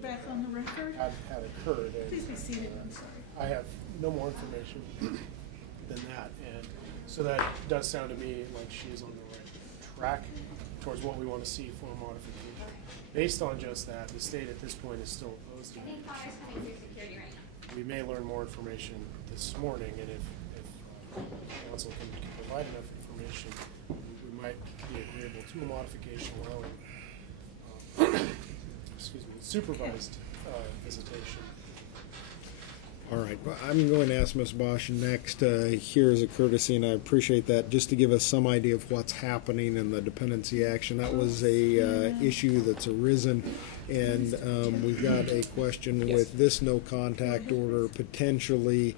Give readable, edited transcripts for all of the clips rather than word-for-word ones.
back on the record. had occurred. And, Please be seated. I'm sorry. I have no more information than that, and so that does sound to me like she is on the right track towards what we want to see for a modification. Based on just that, the state at this point is still opposed to it. We may learn more information this morning, and if council can provide enough information, we might be agreeable to a modification allowing supervised visitation. All right, well, I'm going to ask Ms. Bosch next here as a courtesy, and I appreciate that, just to give us some idea of what's happening in the dependency action. That was a issue that's arisen, and we've got a question with this no contact order potentially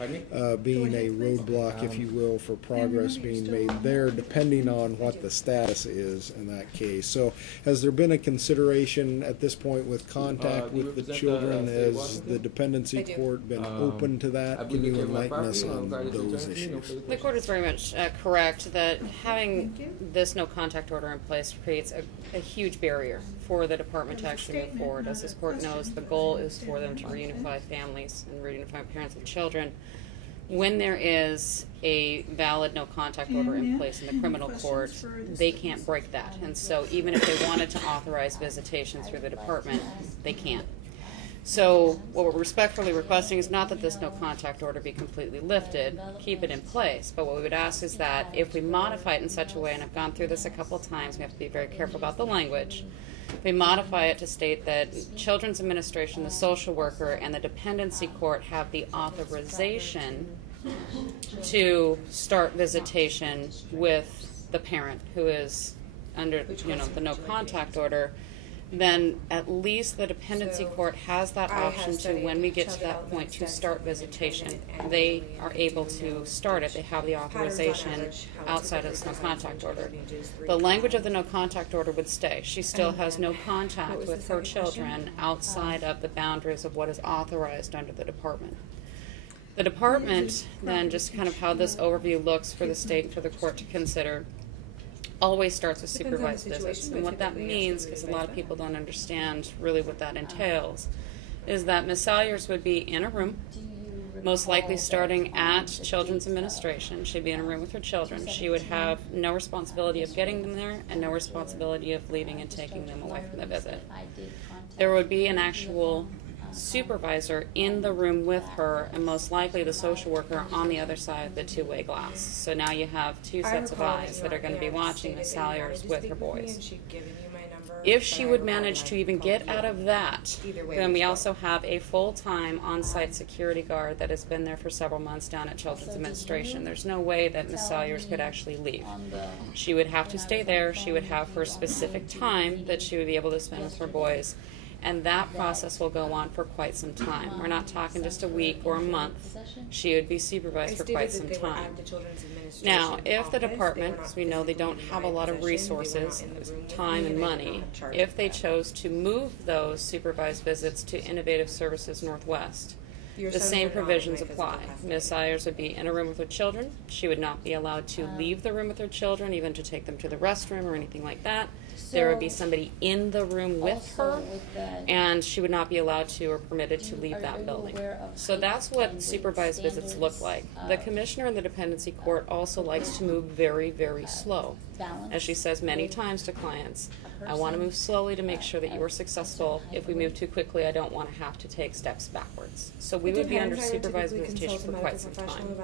being a roadblock, if you will, for progress being made there, depending on what the status is in that case. So has there been a consideration at this point with contact with the children? Has the dependency court been open to that? Can you enlighten us on those issues? The court is very much correct that having this no contact order in place creates a huge barrier for the department to actually move forward. As this court knows, the goal is for them to reunify families and reunify parents and children. When there is a valid no contact order in place in the criminal court, they can't break that. And so even if they wanted to authorize visitation through the department, they can't. So what we're respectfully requesting is not that this no contact order be completely lifted, keep it in place, but what we would ask is that if we modify it in such a way, and I've gone through this a couple of times, we have to be very careful about the language, we modify it to state that Children's Administration, the social worker, and the dependency court have the authorization to start visitation with the parent who is under, the no contact order. Then at least the dependency court has that option to, when we get to that point, to start visitation. They are able to start it. They have the authorization outside of this no contact order. The language of the no contact order would stay. She still has no contact with her children outside of the boundaries of what is authorized under the department. The department, then, just kind of how this overview looks for the state and for the court to consider, always starts with supervised visits. And what that means, because a lot of people don't understand really what that entails, is that Ms. Salyers would be in a room, most likely starting at Children's Administration. She'd be in a room with her children. She would have no responsibility of getting them there and no responsibility of leaving and taking them away from the visit. There would be an actual supervisor in the room with her, and most likely the social worker on the other side of the two-way glass. So now you have two sets of eyes that are going to be watching Ms. Salyers with her boys. If she would manage to even get out of that, then we also have a full-time on-site security guard that has been there for several months down at Children's Administration. There's no way that Ms. Salyers could actually leave. She would have to stay there. She would have her specific time that she would be able to spend with her boys. And that process will go on for quite some time. We're not talking just a week or a month. She would be supervised for quite some time. Now, if the department, because we know they don't have a lot of resources, time and money, if they chose to move those supervised visits to Innovative Services Northwest, the same provisions apply. Ms. Salyers would be in a room with her children. She would not be allowed to leave the room with her children, even to take them to the restroom or anything like that. There would be somebody in the room with her, and she would not be allowed to or permitted to leave that building. So that's what supervised visits look like. The commissioner in the dependency court also likes to move very, very slow. As she says many times to clients, I want to move slowly to make sure that you are successful. If we move too quickly, I don't want to have to take steps backwards. So we would be under supervised visitation for quite some time.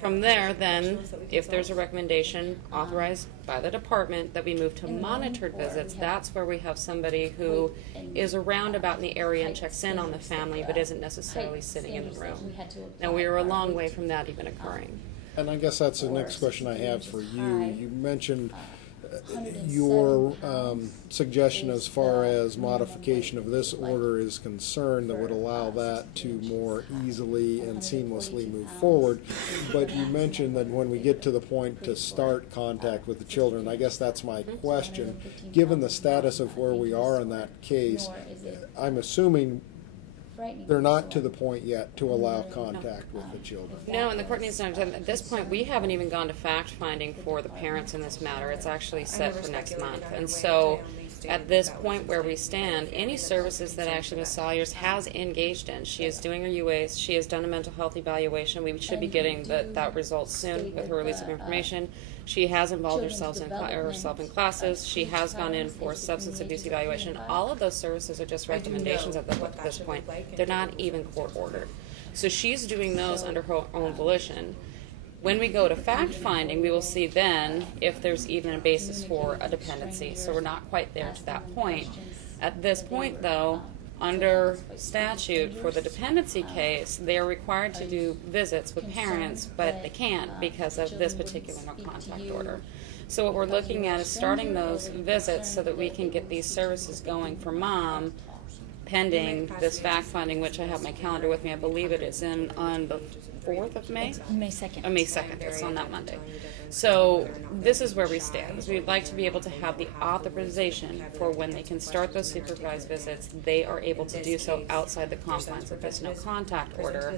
From there, then, if there's a recommendation authorized by the department that we move to monitored visits, that's where we have somebody who is around about in the area and checks in on the family but isn't necessarily sitting in the room. Now, we are a long way from that even occurring. And I guess that's the next question I have for you. You mentioned your suggestion as far as modification of this order is concerned that would allow that to more easily and seamlessly move forward. But you mentioned that when we get to the point to start contact with the children, I guess that's my question. Given the status of where we are in that case, I'm assuming they're not to the point yet to allow contact with the children. No, and the court needs to understand at this point we haven't even gone to fact finding for the parents in this matter. It's actually set for next month. And so at this point where we stand, any services that actually Ms. Salyers has engaged in, she is doing her UAs, she has done a mental health evaluation, we should be getting that result soon with her release of information. She has involved herself in classes, she has gone in for substance abuse evaluation. All of those services are just recommendations at this point. They're not even court ordered. So she's doing those under her own volition. When we go to fact-finding, we will see then if there's even a basis for a dependency. So we're not quite there to that point. At this point, though, under statute for the dependency case, they are required to do visits with parents, but they can't because of this particular no contact order. So what we're looking at is starting those visits so that we can get these services going for mom, pending this fact-finding, which I have my calendar with me. I believe it is on the 4th of May? May 2nd. May 2nd. It's on that Monday. So this is where we stand. We'd like to be able to have the authorization for when they can start those supervised visits, they are able to do so outside the confines of this no contact order.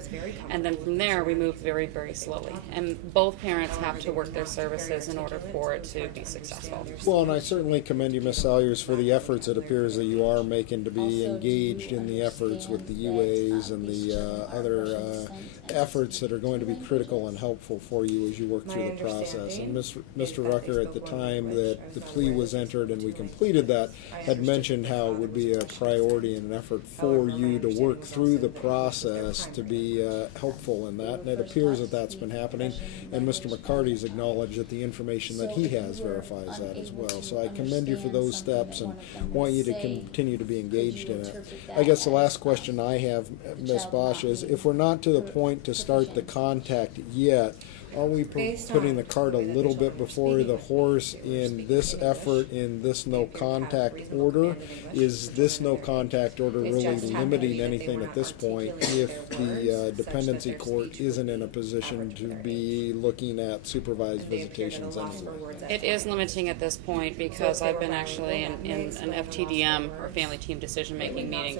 And then from there, we move very, very slowly. And both parents have to work their services in order for it to be successful. Well, and I certainly commend you, Ms. Salyers, for the efforts it appears that you are making to be engaged in the efforts with the UAs and the other efforts that are going to be critical and helpful for you as you work through the process. And Mr. Rucker, at the time that the plea was entered and we completed that, had mentioned how it would be a priority and an effort for you to work through the process to be helpful in that, and it appears that that's been happening. And Mr. McCarty's acknowledged that the information that he has verifies that as well. So I commend you for those steps and want you to continue to be engaged in it. I guess the last question I have, Ms. Bosch, is if we're not to the point to start the contact yet, are we putting the cart a little bit before the horse in this effort, in this no contact order? Is this no contact order really limiting anything at this point if the dependency court isn't in a position to be looking at supervised visitations anyway? It is limiting at this point because I've been actually in an FTDM, or family team decision-making meeting,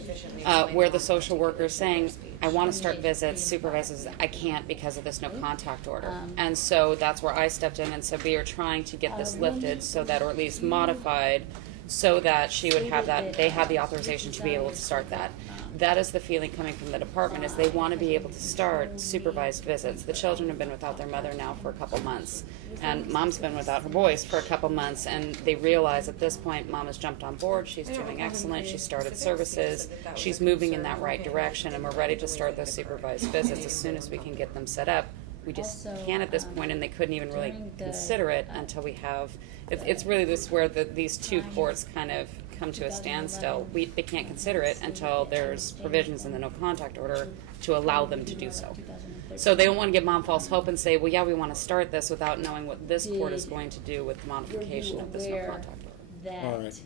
where the social worker is saying, I want to start visits, supervises, I can't because of this no contact order. And so that's where I stepped in and said we are trying to get this lifted so that, or at least modified, so that she would have that, they have the authorization to be able to start that. That is the feeling coming from the department, is they want to be able to start supervised visits. The children have been without their mother now for a couple months, and mom's been without her boys for a couple months, and they realize at this point mom has jumped on board, she's doing excellent, she started services, she's moving in that right direction, and we're ready to start those supervised visits as soon as we can get them set up. We just can't at this point, and they couldn't even really consider it until we have, it's really this where these two courts kind of come to a standstill. They can't consider it until there's provisions in the no contact order to allow them to do so. So they don't want to give mom false hope and say, well, yeah, we want to start this without knowing what this court is going to do with the modification of this no contact order. All right.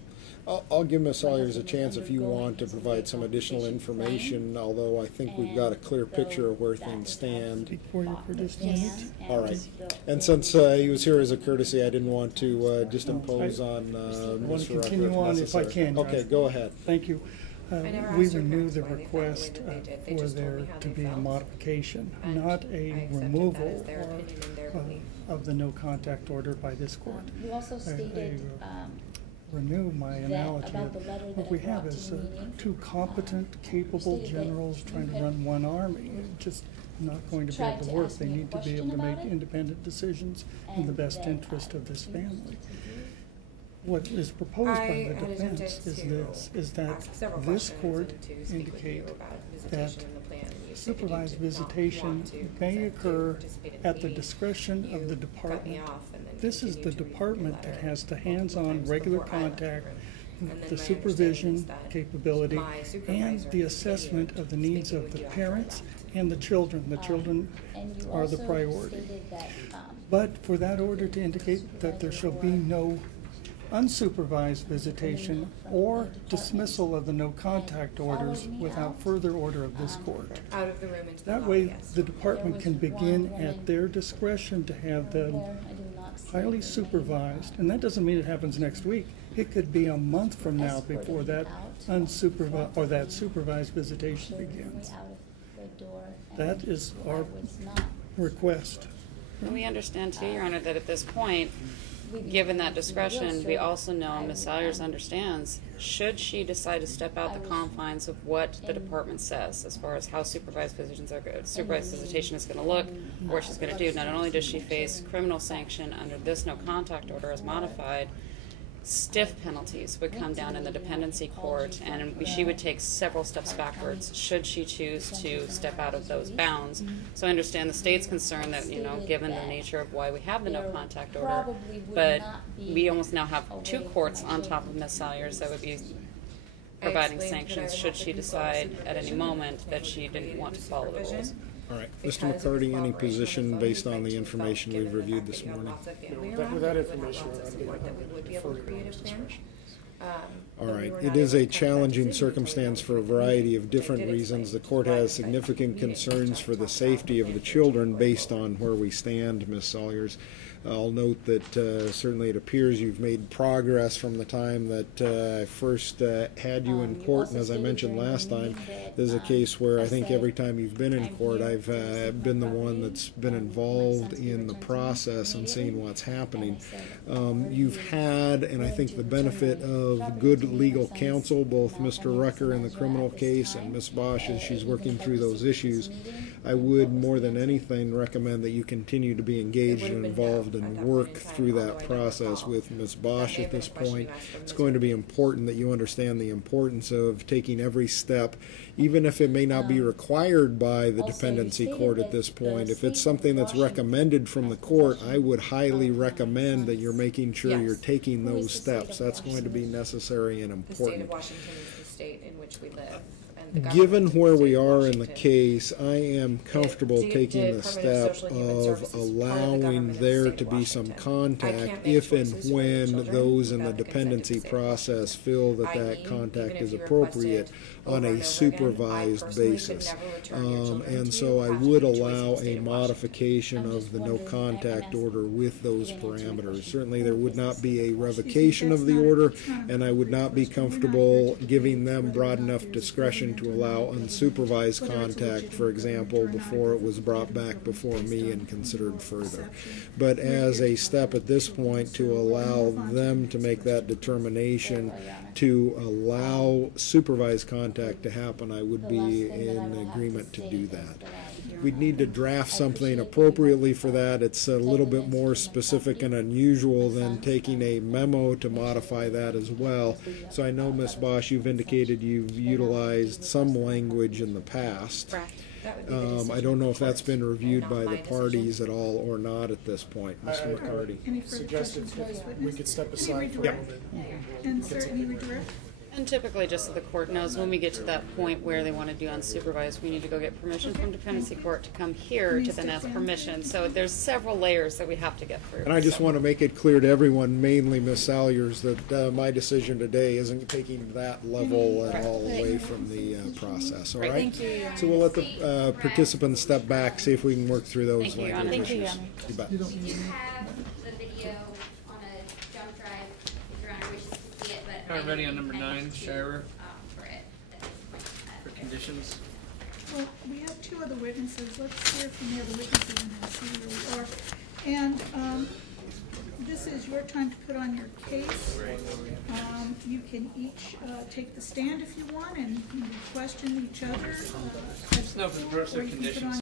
I'll give Ms. Salyers a chance if you want to provide some additional information, although I think we've got a clear picture of where things stand. Before you for just a minute. All right. And since he was here as a courtesy, I didn't want to just impose on I want Mr. to Rucker continue on if I can. Your Okay, Honor. go ahead. Thank you. never We asked her renew parents the why they felt the request way that they did. They for just told there me how to they be a felt. modification, And not I a accepted that as removal their opinion and their belief. of the no contact order by this court. You also stated Renew my analogy about of the letter what that we I brought have to is the meeting, two competent, capable stated that generals trying to you had run one army. It's just not going to be tried able to to work. ask They me a need to be question able to make about it, independent decisions in the and best that interest I of this refused family. to do. What is proposed I by the had attempted defense is to this, is that ask several this questions court and to speak with you indicate about that visitation in the plan. You stated you supervised did not visitation want to may consent to occur participate in at the meeting. discretion You of the cut me department. off and then This is the continued to read your department that letter has the multiple hands-on times regular before I left the contact, room. And then the my understanding supervision is that capability, my supervisor and the continued assessment of the needs speaking of with the you after I parents left. and the children. The children And you are the also priority. stated that, But for that order to indicate that there shall be no unsupervised visitation or dismissal of the no contact orders without further order of this court. Out of the room into the That lobby, way, yes. the department can begin at their discretion to have them where I do not see highly the supervised, and that doesn't mean it happens next week. It could be a month from now escorting before that out unsupervised, or that supervised visitation children begins. out of the door, That and is I our was not. request. And we understand too, Your Honor, that at this point, given that discretion, we also know, and Ms. Salyers understands, should she decide to step out the confines of what the department says as far as how supervised visitation is going to look, or what she's going to do, not only does she face criminal sanction under this no contact order as modified, stiff penalties would come down in the dependency court, and she would take several steps backwards should she choose to step out of those bounds. So I understand the state's concern that, you know, given the nature of why we have the no contact order, but we almost now have two courts on top of Ms. Salyers that would be providing sanctions should she decide at any moment that she didn't want to follow the rules. All right, Mr. McCarty, any position based on the information we've reviewed this morning? With that information, All right, it is a challenging circumstance for a variety of different reasons. The court has significant concerns for the safety of the children based on where we stand, Ms. Salyers. I'll note that certainly it appears you've made progress from the time that I first had you in court, and as I mentioned last time, this is a case where I think every time you've been in court, I've been the one that's been involved in the process and seeing what's happening. You've had, and I think the benefit of good legal counsel, both Mr. Rucker in the criminal case and Ms. Bosch as she's working through those issues. I would more than anything recommend that you continue to be engaged and involved and work through that process with Ms. Bosch at this point. It's going to be important that you understand the importance of taking every step, even if it may not be required by the dependency court at this point. If it's something that's recommended from the court, I would highly recommend that you're making sure you're taking those steps. That's going to be necessary and The state of important. Washington is the state in which we live. And the Given government where is the we state of are in the Washington. case, I am comfortable taking the Department of step Social and Human of Services is part of the allowing government of the there state to of be some Washington. I contact can't make if and choices for the when children those in the without the consent of the dependency state of process feel that i.e., that contact even is if you appropriate request it on over and a over again, I supervised personally could basis. never return your children And to so you. I It has to would be a choice of allow the state a of Washington. modification I'm of just the no wondering, contact I'm order with those asking you to answer my parameters. question. Certainly there would not be a revocation that's of the not a- order, it's not a and I would not be question. We're not comfortable here to giving debate them whether or broad not enough there's discretion to government or allow not government, unsupervised whether it's a contact, for legitimate example, government or not, before it was it's brought legitimate back before government me based and on considered moral further. perception. But We're here as to a step at this children, point so to we'll allow move on to them the to next make that question. determination to allow supervised contact to happen, I would be in agreement to do that. We'd need to draft something appropriately for that. It's a little bit more specific and unusual than taking a memo to modify that as well. So I know, Ms. Bosch, you've indicated you've utilized some language in the past. Correct. That would be the decision I don't know of if the that's court, been reviewed and by not the my decision. parties at all or not at this point. Mr. McCarty. Any further suggested questions for this we witness? could step Any aside for a redirect? moment. And sir, any redirect? And typically, just so the court knows, when we get to that point where they want to do unsupervised, we need to go get permission from dependency court to come here to then ask permission. So there's several layers that we have to get through. And I just So- want to make it clear to everyone, mainly Ms. Salyers, that my decision today isn't taking that level at all away from the process, all Right. right? Thank you. So we'll let the participants step back, see if we can work through those Thank you, Your language Honor. issues. Thank you, You bet. We do have the video on a jump drive, if Your Honor wishes to see it, but. All right, ready on number I 9, need to, Shira, For it, at this point. for conditions. Well, we have two other witnesses. Let's hear from the other witnesses and then see where we are. And this is your time to put on your case. You can each take the stand if you want and you can question each other. No, for the purpose of or you can put conditions. on